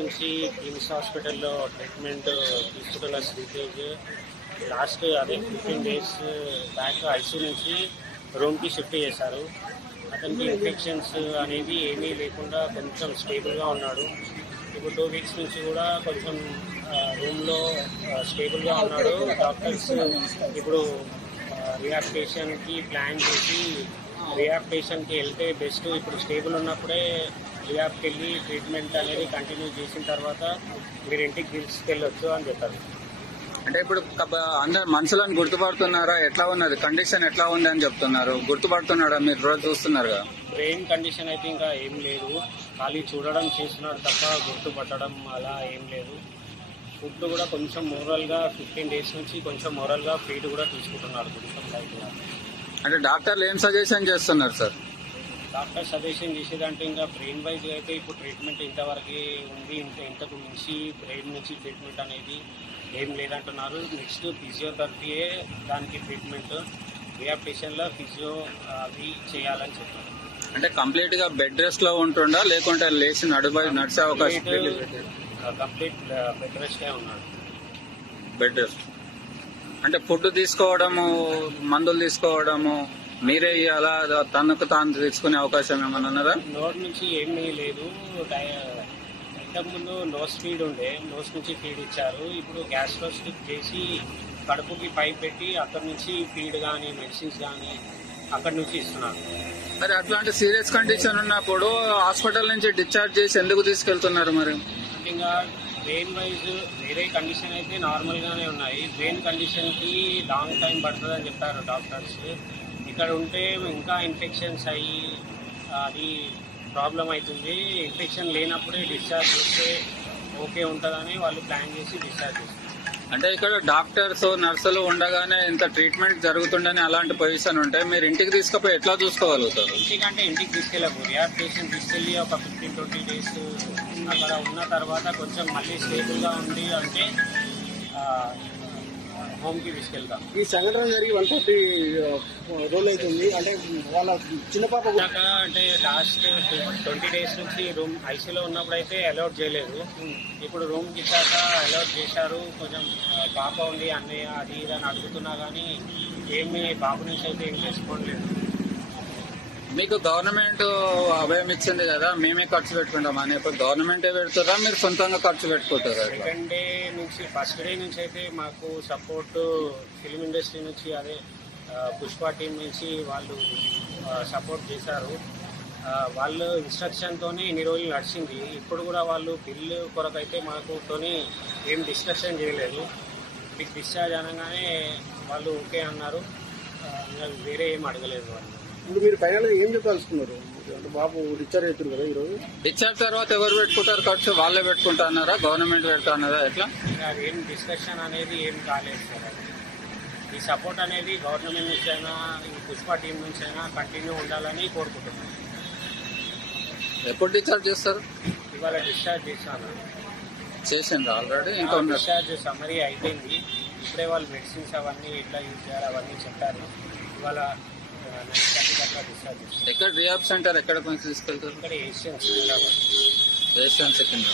నుంచి కిమ్స్ హాస్పిటల్లో ట్రీట్మెంట్ తీసుకుంటున్న Sritej last 15 days back ICU నుంచి రూమ్కి షిఫ్ట్ చేశారు. అతనికి ఇన్ఫెక్షన్స్ అనేది ఏమీ లేకుండా కొంచెం స్టేబుల్గా ఉన్నాడు. ఇప్పుడు 2 weeks నుంచి కూడా కొంచెం రూమ్లో స్టేబుల్గా ఉన్నాడు. డాక్టర్స్ ఇప్పుడు రిహాబిలిటేషన్కి ప్లాన్ చేసి రిహాబిలిటేషన్కి వెళ్తే బెస్ట్. ఇప్పుడు స్టేబుల్ ఉన్నప్పుడే రిహాబ్కి వెళ్ళి ట్రీట్మెంట్ అనేది కంటిన్యూ చేసిన తర్వాత మీరు ఇంటికి తీసుకెళ్ళొచ్చు అని చెప్పారు. అంటే ఇప్పుడు అందరు మనుషులను గుర్తుపడుతున్నారా? ఎట్లా ఉన్నది కండిషన్, ఎట్లా ఉంది అని చెప్తున్నారు. గుర్తుపడుతున్నాడా? మీరు రోజు చూస్తున్నారు కదా. బ్రెయిన్ కండిషన్ అయితే ఇంకా ఏం లేదు, ఖాళీ చూడడం చేస్తున్నాడు తప్ప గుర్తుపట్టడం అలా ఏం లేదు. ఫుడ్ కూడా కొంచెం మోరల్గా 15 days నుంచి కొంచెం మోరల్గా ఫీడ్ కూడా తీసుకుంటున్నారు కొంచెం లైట్గా. అంటే డాక్టర్లు ఏం సజెషన్ చేస్తున్నారు సార్? డాక్టర్ సజెషన్ చేసేదంటే ఇంకా బ్రెయిన్ వైజ్ అయితే ఇప్పుడు ట్రీట్మెంట్ ఇంతవరకు ఉంది, ఇంతకు మించి బ్రెయిన్ నుంచి ట్రీట్మెంట్ అనేది ఏం లేదంటున్నారు. నెక్స్ట్ ఫిజియోథెరపీయే దానికి ట్రీట్మెంట్, రిహాబిలిటేషన్లో ఫిజియో అవి చేయాలని చెప్పారు. అంటే కంప్లీట్ గా బెడ్ రెస్ట్ లో ఉంటుండా లేకుంటే లేచి నడిచే అవకాశం? కంప్లీట్ బెడ్ రెస్టే ఉన్నాడు. బెడ్ రెస్ట్ అంటే ఫుడ్ తీసుకోవడము, మందులు తీసుకోవడము మీరే ఇవ్వాలా, తనకు తాను తీసుకునే అవకాశం ఏమన్నా ఉన్నదా? నోట్ నుంచి ఏమీ లేదు. ఇంతకుముందు నోస్ ఫీడ్ ఉండే, నోస్ నుంచి ఫీడ్ ఇచ్చారు. ఇప్పుడు గ్యాస్ట్రో స్టిక్ చేసి కడుపుకి పైప్ పెట్టి అక్కడి నుంచి ఫీడ్ కానీ మెడిసిన్స్ కానీ అక్కడి నుంచి ఇస్తున్నారు. మరి అట్లాంటి సీరియస్ కండిషన్ ఉన్నప్పుడు హాస్పిటల్ నుంచి డిశ్చార్జ్ చేసి ఎందుకు తీసుకెళ్తున్నారు? మరి ఇంకా బ్రెయిన్ వైజ్ వేరే కండిషన్ అయితే నార్మల్ గానే ఉన్నాయి. బ్రెయిన్ కండిషన్ కి లాంగ్ టైం పడుతుందని చెప్పారు డాక్టర్స్. ఇక్కడ ఉంటే ఇంకా ఇన్ఫెక్షన్స్ అయ్యి అది ప్రాబ్లం అవుతుంది. ఇన్ఫెక్షన్ లేనప్పుడే డిశ్చార్జ్ చేస్తే ఓకే ఉంటుందని వాళ్ళు ప్లాన్ చేసి డిశ్చార్జ్ చేస్తారు. అంటే ఇక్కడ డాక్టర్స్ నర్సులు ఉండగానే ఇంత ట్రీట్మెంట్ జరుగుతుండని అలాంటి పొజిషన్ ఉంటే మీరు ఇంటికి తీసుకుపోయి ఎట్లా చూసుకోగలుగుతారు? ఇంటికంటే ఇంటికి తీసుకెళ్ళము, రిహాబిలిటేషన్ తీసుకెళ్ళి ఒక 15-20 days అక్కడ ఉన్న తర్వాత కొంచెం మళ్ళీ స్టేబుల్గా ఉంది అంటే హోమ్ కి తీసుకెళ్తాం. ఈ సంఘటన జరిగి 130 రోజులు అవుతుంది. అంటే వాళ్ళ చిన్న పాప అంటే లాస్ట్ 20 days నుంచి రూమ్ ఐసీయూలో ఉన్నప్పుడు అయితే అలౌట్ చేయలేదు. ఇప్పుడు రూమ్ కి ఇచ్చాక అలౌట్ చేశారు. కొంచెం పాప ఉంది అన్నయ్య అది ఇది అని అడుగుతున్నా కానీ ఏమి బాబు నుంచి అయితే ఏం రెస్పాండ్ లేదు. మీకు గవర్నమెంట్ అభయం ఇచ్చింది కదా, మేమే ఖర్చు పెట్టుకుంటాం అని. ఇప్పుడు గవర్నమెంటే పెడుతుందా, మీరు సొంతంగా ఖర్చు పెట్టుకుంటారా? సెకండ్ డే నుంచి ఫస్ట్ డే నుంచి అయితే మాకు సపోర్ట్ ఫిల్మ్ ఇండస్ట్రీ నుంచి అదే పుష్ప టీం నుంచి వాళ్ళు సపోర్ట్ చేశారు. వాళ్ళు ఇన్స్ట్రక్షన్తోనే ఇన్ని రోజులు నడిచింది. ఇప్పుడు కూడా వాళ్ళు బిల్లు కొరకైతే మాకుతోని ఏం డిస్కషన్ చేయలేదు. మీకు డిశ్చార్జ్ అనగానే వాళ్ళు ఓకే అన్నారు. వేరే ఏం అడగలేదు వాళ్ళు. ఇప్పుడు మీరు ఫైనల్ ఏం చెప్పాల్సుకున్నారు? అంటే బాబు డిశ్చార్జ్ అవుతుంది కదా ఈరోజు. డిశ్చార్జ్ తర్వాత ఎవరు పెట్టుకుంటారు ఖర్చు? వాళ్ళే పెట్టుకుంటున్నారా, గవర్నమెంట్ పెడుతున్నారా, ఎట్లా? ఏం డిస్కషన్ అనేది ఏం కాలేదు సార్. ఈ సపోర్ట్ అనేది గవర్నమెంట్ నుంచి అయినా ఈ పుష్ప టీం నుంచి అయినా కంటిన్యూ ఉండాలని కోరుకుంటున్నాను. ఎప్పుడు డిశ్చార్జ్ చేస్తారు? ఇవాళ డిశ్చార్జ్ చేసిండ్రు ఆల్రెడీ? ఇంకా డిశ్చార్జ్ సమ్మరీ అయిపోయింది. ఇప్పుడే వాళ్ళు మెడిసిన్స్ అవన్నీ ఎట్లా యూజ్ చేయాలి అవన్నీ చెప్పారు. ఇవాళ ఎక్కడ రిహాబ్ సెంటర్ ఎక్కడ తీసుకెళ్తారు? ఇక్కడ ఏషియన్ సెకండ్